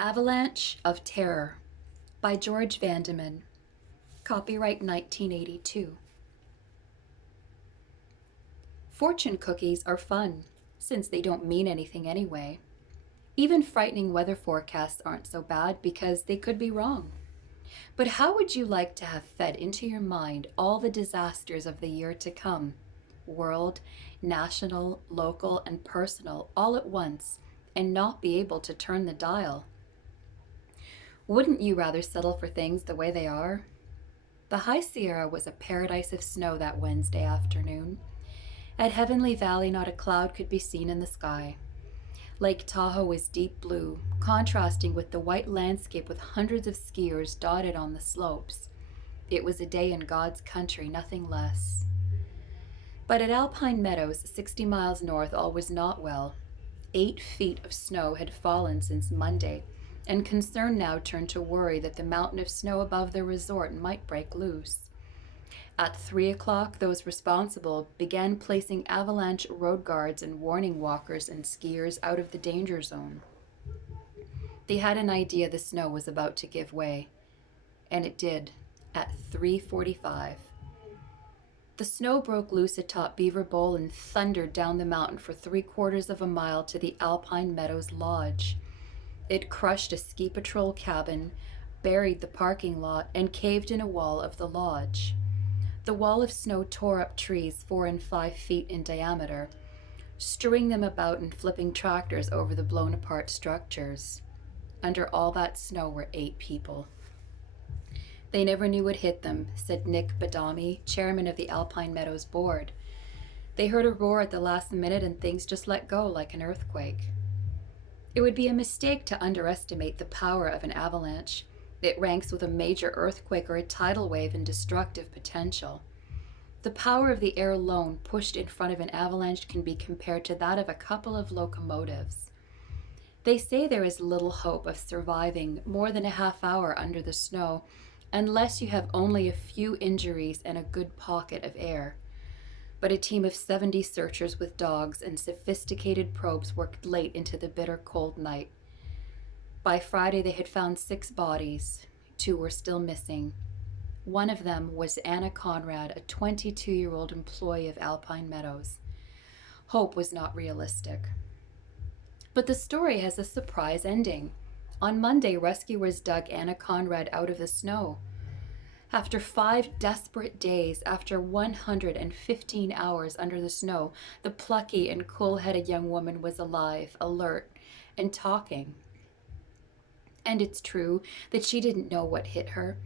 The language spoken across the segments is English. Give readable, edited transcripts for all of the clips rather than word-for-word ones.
Avalanche of Terror by George Vandeman. Copyright 1982. Fortune cookies are fun, since they don't mean anything anyway. Even frightening weather forecasts aren't so bad because they could be wrong. But how would you like to have fed into your mind all the disasters of the year to come? World, national, local, and personal all at once, and not be able to turn the dial? Wouldn't you rather settle for things the way they are? The High Sierra was a paradise of snow that Wednesday afternoon. At Heavenly Valley, not a cloud could be seen in the sky. Lake Tahoe was deep blue, contrasting with the white landscape with hundreds of skiers dotted on the slopes. It was a day in God's country, nothing less. But at Alpine Meadows, 60 miles north, all was not well. 8 feet of snow had fallen since Monday, and concern now turned to worry that the mountain of snow above the resort might break loose. At 3 o'clock, those responsible began placing avalanche road guards and warning walkers and skiers out of the danger zone. They had an idea the snow was about to give way, and it did, at 3:45. The snow broke loose atop Beaver Bowl and thundered down the mountain for 3/4 of a mile to the Alpine Meadows Lodge. It crushed a ski patrol cabin, buried the parking lot, and caved in a wall of the lodge. The wall of snow tore up trees 4 and 5 feet in diameter, strewing them about and flipping tractors over the blown-apart structures. Under all that snow were 8 people. They never knew what hit them, said Nick Badami, chairman of the Alpine Meadows board. They heard a roar at the last minute and things just let go like an earthquake. It would be a mistake to underestimate the power of an avalanche. It ranks with a major earthquake or a tidal wave in destructive potential. The power of the air alone pushed in front of an avalanche can be compared to that of a couple of locomotives. They say there is little hope of surviving more than a half hour under the snow unless you have only a few injuries and a good pocket of air. But a team of 70 searchers with dogs and sophisticated probes worked late into the bitter cold night. By Friday, they had found 6 bodies. 2 were still missing. One of them was Anna Conrad, a 22-year-old employee of Alpine Meadows. Hope was not realistic. But the story has a surprise ending. On Monday, rescuers dug Anna Conrad out of the snow. After 5 desperate days, after 115 hours under the snow, the plucky and cool-headed young woman was alive, alert, and talking. And it's true that she didn't know what hit her.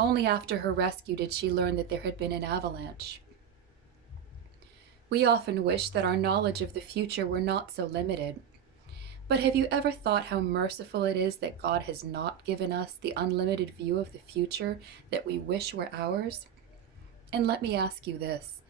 Only after her rescue did she learn that there had been an avalanche. We often wish that our knowledge of the future were not so limited. But have you ever thought how merciful it is that God has not given us the unlimited view of the future that we wish were ours? And let me ask you this.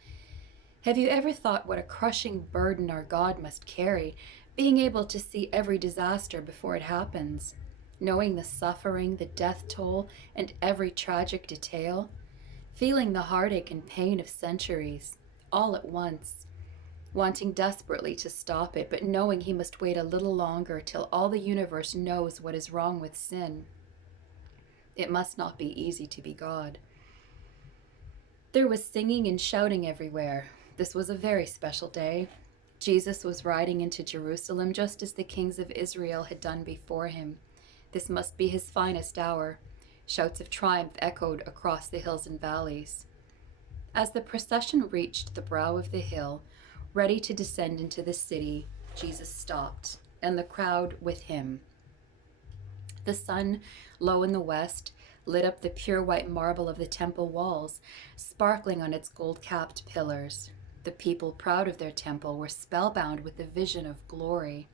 Have you ever thought what a crushing burden our God must carry, being able to see every disaster before it happens, knowing the suffering, the death toll, and every tragic detail, feeling the heartache and pain of centuries, all at once, wanting desperately to stop it, but knowing he must wait a little longer till all the universe knows what is wrong with sin? It must not be easy to be God. There was singing and shouting everywhere. This was a very special day. Jesus was riding into Jerusalem just as the kings of Israel had done before him. This must be his finest hour. Shouts of triumph echoed across the hills and valleys. As the procession reached the brow of the hill, ready to descend into the city, Jesus stopped, and the crowd with him. The sun, low in the west, lit up the pure white marble of the temple walls, sparkling on its gold-capped pillars. The people, proud of their temple, were spellbound with the vision of glory.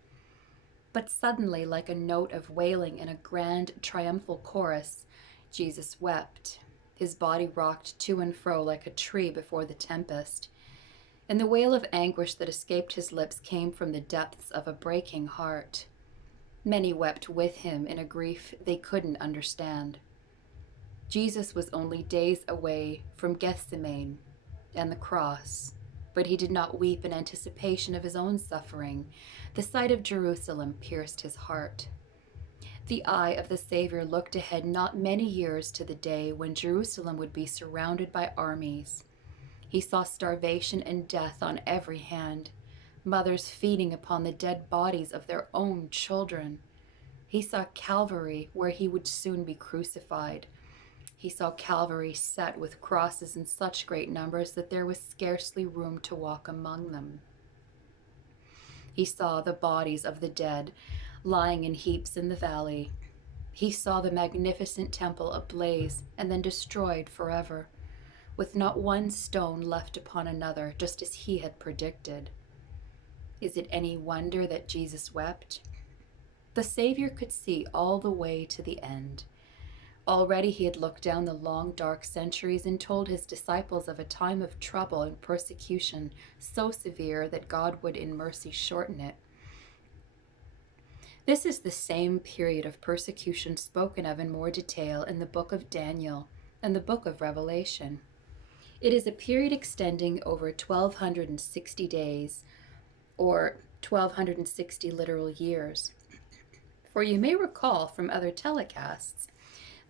But suddenly, like a note of wailing in a grand, triumphal chorus, Jesus wept. His body rocked to and fro like a tree before the tempest. And the wail of anguish that escaped his lips came from the depths of a breaking heart. Many wept with him in a grief they couldn't understand. Jesus was only days away from Gethsemane and the cross, but he did not weep in anticipation of his own suffering. The sight of Jerusalem pierced his heart. The eye of the Savior looked ahead not many years to the day when Jerusalem would be surrounded by armies. He saw starvation and death on every hand, mothers feeding upon the dead bodies of their own children. He saw Calvary, where he would soon be crucified. He saw Calvary set with crosses in such great numbers that there was scarcely room to walk among them. He saw the bodies of the dead lying in heaps in the valley. He saw the magnificent temple ablaze and then destroyed forever, with not one stone left upon another, just as he had predicted. Is it any wonder that Jesus wept? The Savior could see all the way to the end. Already he had looked down the long, dark centuries and told his disciples of a time of trouble and persecution so severe that God would in mercy shorten it. This is the same period of persecution spoken of in more detail in the book of Daniel and the book of Revelation. It is a period extending over 1,260 days, or 1,260 literal years. For you may recall from other telecasts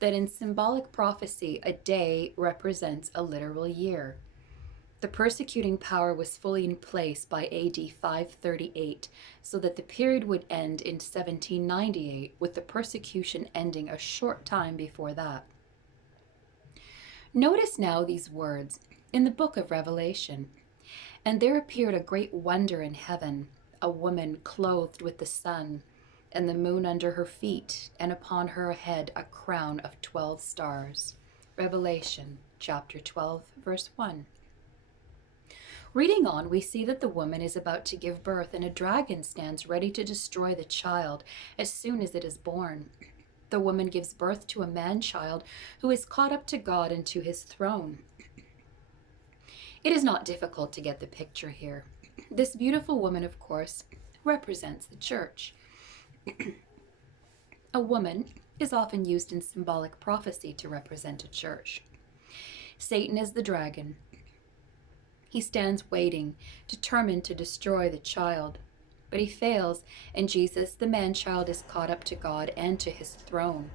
that in symbolic prophecy, a day represents a literal year. The persecuting power was fully in place by AD 538, so that the period would end in 1798, with the persecution ending a short time before that. Notice now these words in the book of Revelation. And there appeared a great wonder in heaven, a woman clothed with the sun, and the moon under her feet, and upon her head a crown of 12 stars. Revelation chapter 12, verse 1. Reading on, we see that the woman is about to give birth, and a dragon stands ready to destroy the child as soon as it is born. The woman gives birth to a man-child who is caught up to God and to his throne. It is not difficult to get the picture here. This beautiful woman, of course, represents the church. A woman is often used in symbolic prophecy to represent a church. Satan is the dragon. He stands waiting, determined to destroy the child. But he fails, and Jesus, the man-child, is caught up to God and to his throne.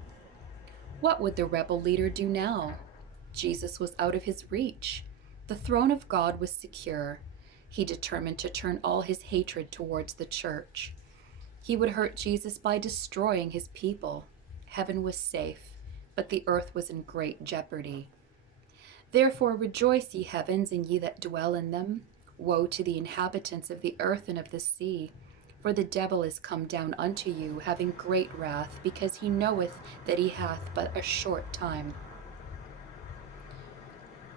What would the rebel leader do now? Jesus was out of his reach. The throne of God was secure. He determined to turn all his hatred towards the church. He would hurt Jesus by destroying his people. Heaven was safe, but the earth was in great jeopardy. Therefore rejoice, ye heavens, and ye that dwell in them. Woe to the inhabitants of the earth and of the sea, for the devil is come down unto you, having great wrath, because he knoweth that he hath but a short time.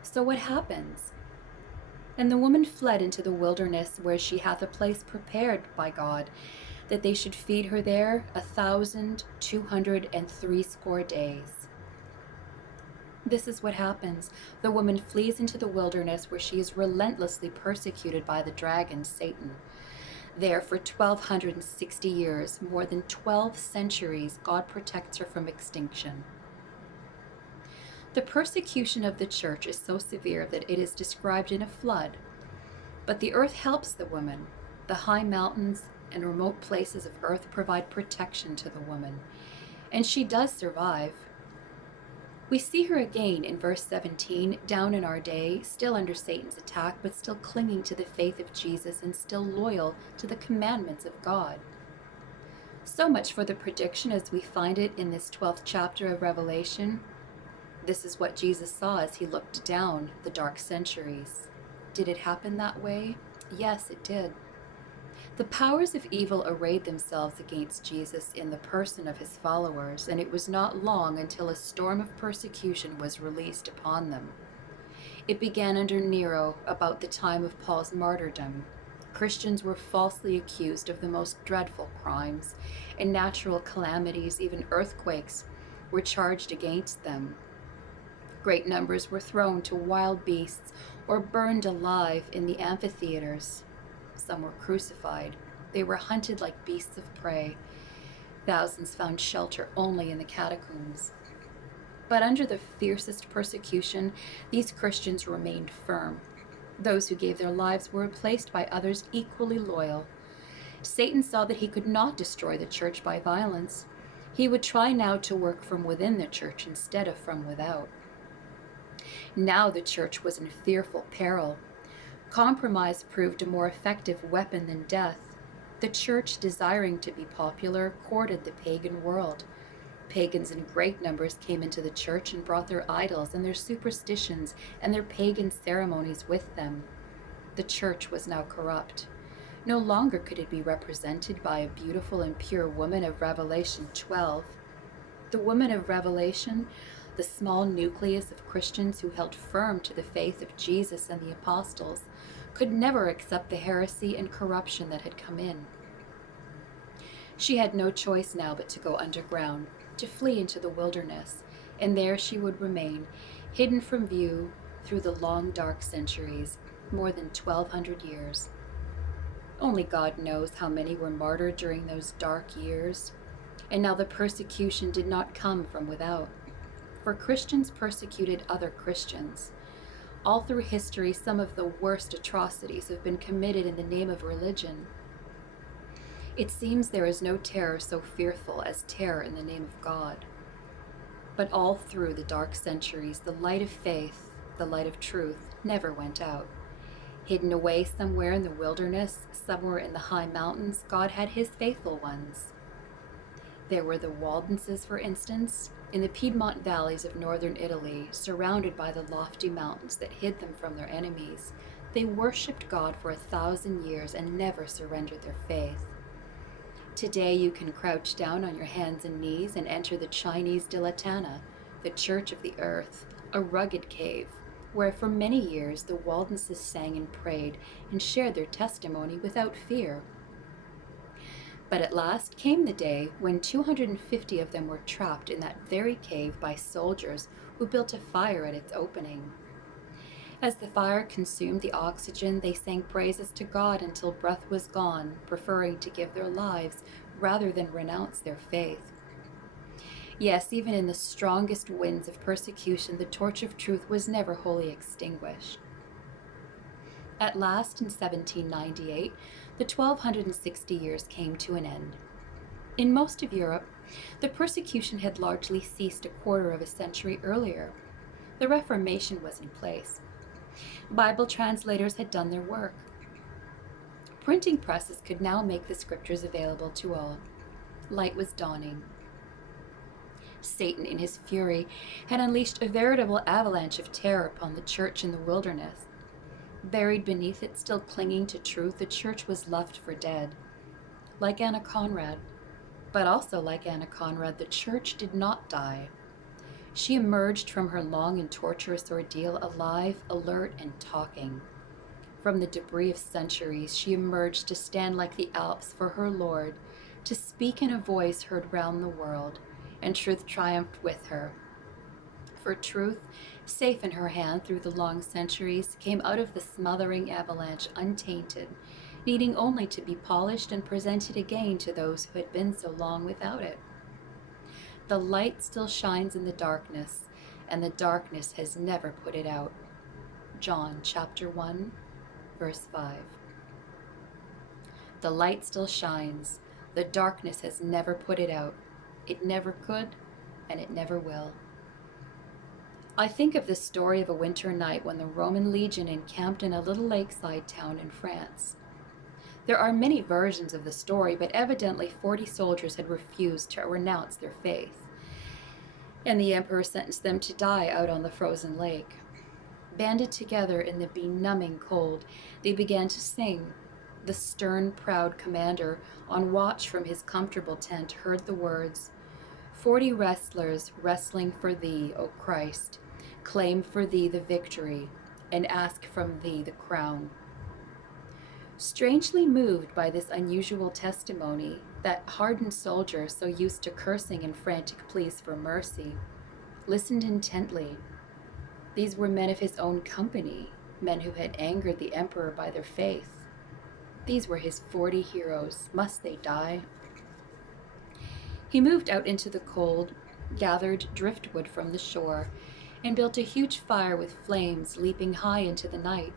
So what happens? And the woman fled into the wilderness, where she hath a place prepared by God, that they should feed her there 1,260 days. This is what happens. The woman flees into the wilderness, where she is relentlessly persecuted by the dragon, Satan. There, for 1,260 years, more than 12 centuries, God protects her from extinction. The persecution of the church is so severe that it is described in a flood. But the earth helps the woman. The high mountains and remote places of earth provide protection to the woman, and she does survive. We see her again in verse 17, down in our day, still under Satan's attack, but still clinging to the faith of Jesus and still loyal to the commandments of God. So much for the prediction as we find it in this 12th chapter of Revelation. This is what Jesus saw as he looked down the dark centuries. Did it happen that way? Yes, it did. The powers of evil arrayed themselves against Jesus in the person of his followers, and it was not long until a storm of persecution was released upon them. It began under Nero about the time of Paul's martyrdom. Christians were falsely accused of the most dreadful crimes, and natural calamities, even earthquakes, were charged against them. Great numbers were thrown to wild beasts or burned alive in the amphitheaters. Some were crucified. They were hunted like beasts of prey. Thousands found shelter only in the catacombs. But under the fiercest persecution, these Christians remained firm. Those who gave their lives were replaced by others equally loyal. Satan saw that he could not destroy the church by violence. He would try now to work from within the church instead of from without. Now the church was in fearful peril. Compromise proved a more effective weapon than death. The church, desiring to be popular, courted the pagan world. Pagans in great numbers came into the church and brought their idols and their superstitions and their pagan ceremonies with them. The church was now corrupt. No longer could it be represented by a beautiful and pure woman of Revelation 12. The woman of Revelation, the small nucleus of Christians who held firm to the faith of Jesus and the apostles, could never accept the heresy and corruption that had come in. She had no choice now but to go underground, to flee into the wilderness, and there she would remain, hidden from view through the long dark centuries, more than 1,200 years. Only God knows how many were martyred during those dark years. And now the persecution did not come from without, for Christians persecuted other Christians. All through history, some of the worst atrocities have been committed in the name of religion. It seems there is no terror so fearful as terror in the name of God. But all through the dark centuries, the light of faith, the light of truth, never went out. Hidden away somewhere in the wilderness, somewhere in the high mountains, God had his faithful ones. There were the Waldenses, for instance, in the Piedmont valleys of northern Italy, surrounded by the lofty mountains that hid them from their enemies. They worshipped God for 1,000 years and never surrendered their faith. Today you can crouch down on your hands and knees and enter the Chinese Dilatana, the Church of the Earth, a rugged cave, where for many years the Waldenses sang and prayed and shared their testimony without fear. But at last came the day when 250 of them were trapped in that very cave by soldiers who built a fire at its opening. As the fire consumed the oxygen, they sang praises to God until breath was gone, preferring to give their lives rather than renounce their faith. Yes, even in the strongest winds of persecution, the torch of truth was never wholly extinguished. At last, in 1798, the 1,260 years came to an end. In most of Europe, the persecution had largely ceased a quarter of a century earlier. The Reformation was in place. Bible translators had done their work. Printing presses could now make the scriptures available to all. Light was dawning. Satan, in his fury, had unleashed a veritable avalanche of terror upon the church in the wilderness. Buried beneath it, still clinging to truth, the church was left for dead. Like Anna Conrad, but also like Anna Conrad, the church did not die. She emerged from her long and torturous ordeal alive, alert, and talking. From the debris of centuries, she emerged to stand like the Alps for her Lord, to speak in a voice heard round the world, and truth triumphed with her. For truth, safe in her hand through the long centuries, came out of the smothering avalanche untainted, needing only to be polished and presented again to those who had been so long without it. The light still shines in the darkness, and the darkness has never put it out. John chapter 1, verse 5. The light still shines. The darkness has never put it out. It never could, and it never will. I think of the story of a winter night when the Roman legion encamped in a little lakeside town in France. There are many versions of the story, but evidently 40 soldiers had refused to renounce their faith, and the emperor sentenced them to die out on the frozen lake. Banded together in the benumbing cold, they began to sing. The stern, proud commander, on watch from his comfortable tent, heard the words, 40 wrestlers wrestling for thee, O Christ, claim for thee the victory, and ask from thee the crown. Strangely moved by this unusual testimony, that hardened soldier, so used to cursing and frantic pleas for mercy, listened intently. These were men of his own company, men who had angered the emperor by their faith. These were his 40 heroes. Must they die? He moved out into the cold, gathered driftwood from the shore, and built a huge fire with flames leaping high into the night.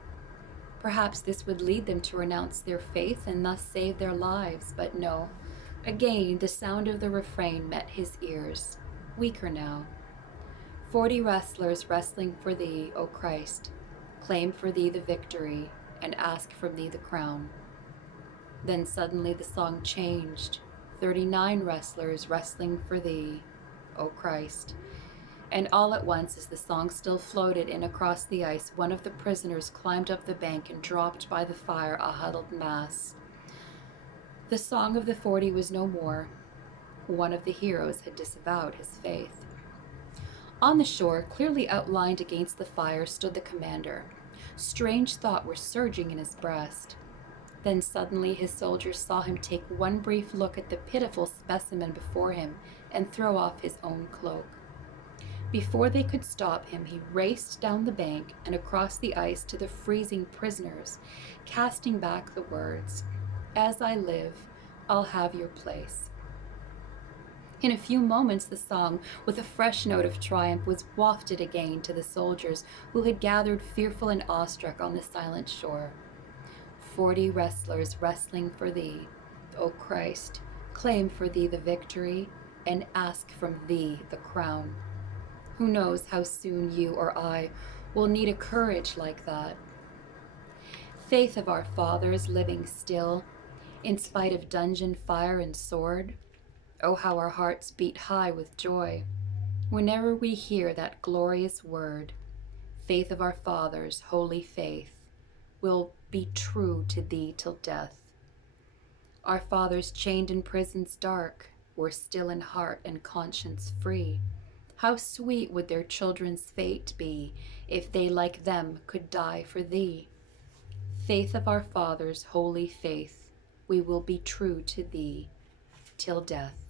Perhaps this would lead them to renounce their faith and thus save their lives, but no, Again, the sound of the refrain met his ears, weaker now. 40 wrestlers wrestling for thee, O Christ, claim for thee the victory and ask from thee the crown. Then suddenly the song changed. 39 wrestlers wrestling for thee, O Christ. And all at once, as the song still floated in across the ice, one of the prisoners climbed up the bank and dropped by the fire a huddled mass. The song of the 40 was no more. One of the heroes had disavowed his faith. On the shore, clearly outlined against the fire, stood the commander. Strange thoughts were surging in his breast. Then suddenly his soldiers saw him take one brief look at the pitiful specimen before him and throw off his own cloak. Before they could stop him, he raced down the bank and across the ice to the freezing prisoners, casting back the words, "As I live, I'll have your place." In a few moments, the song, with a fresh note of triumph, was wafted again to the soldiers who had gathered fearful and awestruck on the silent shore. 40 wrestlers wrestling for thee, O Christ, claim for thee the victory and ask from thee the crown. Who knows how soon you or I will need a courage like that? Faith of our fathers living still, in spite of dungeon, fire, and sword. Oh, how our hearts beat high with joy whenever we hear that glorious word. Faith of our fathers, holy faith, will be true to thee till death. Our fathers chained in prisons dark were still in heart and conscience free. How sweet would their children's fate be if they like them could die for thee. Faith of our fathers, holy faith, we will be true to thee till death.